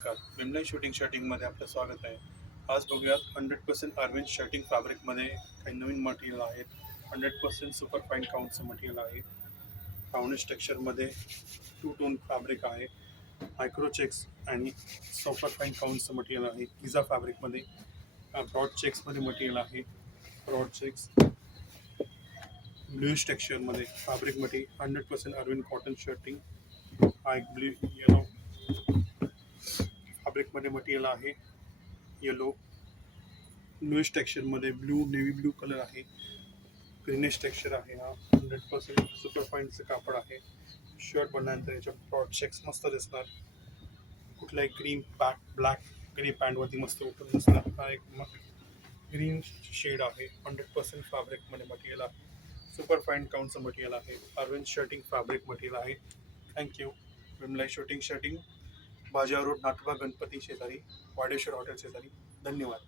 नमस्कार शूटिंग शर्टिंगमध्ये आपलं स्वागत आहे. आज बघूयात 100% अरविंद शर्टिंग फॅब्रिकमध्ये काही नवीन मटेरियल आहेत. 100% सुपर फाईन काउंटचं मटेरियल आहे. ब्राउनिश टेक्स्चरमध्ये टू टोन फॅब्रिक आहे. मायक्रो चेक्स आणि सुपर फाईन काउंटचं मटेरियल आहे. पिझ्झा फॅब्रिकमध्ये ब्रॉड चेक्समध्ये मटेरियल आहे. ब्रॉड चेक्स ब्लूइश टेक्स्चरमध्ये फॅब्रिकमध्ये 100% Arvind cotton shirting blue yellow फॅब्रिकमध्ये मटेरियल आहे. येलो ब्लूइश टेक्स्चरमध्ये ब्लू नेव्ही ब्लू कलर आहे. ग्रीनिश टेक्स्चर आहे. हा 100% सुपर फाईनचं कापड आहे. शर्ट बनल्यानंतर याच्या ब्रॉड चेक्स मस्त दिसणार. कुठलाही ग्रीन ब्लॅक ग्रे पॅन्टवरती मस्त उठून दिसणार. हा एक ग्रीन शेड आहे. 100% फॅब्रिकमध्ये मटेरियल आहे. सुपर फाईन काउंटचं मटेरियल आहे. अरविंद शर्टिंग फॅब्रिक मटेरियल आहे. थँक्यू. विमलाई शूटिंग शर्टिंग, बाजार रोड, नाथुबा गणपती शेजारी, वाडेश्वर हॉटेल शेजारी. धन्यवाद.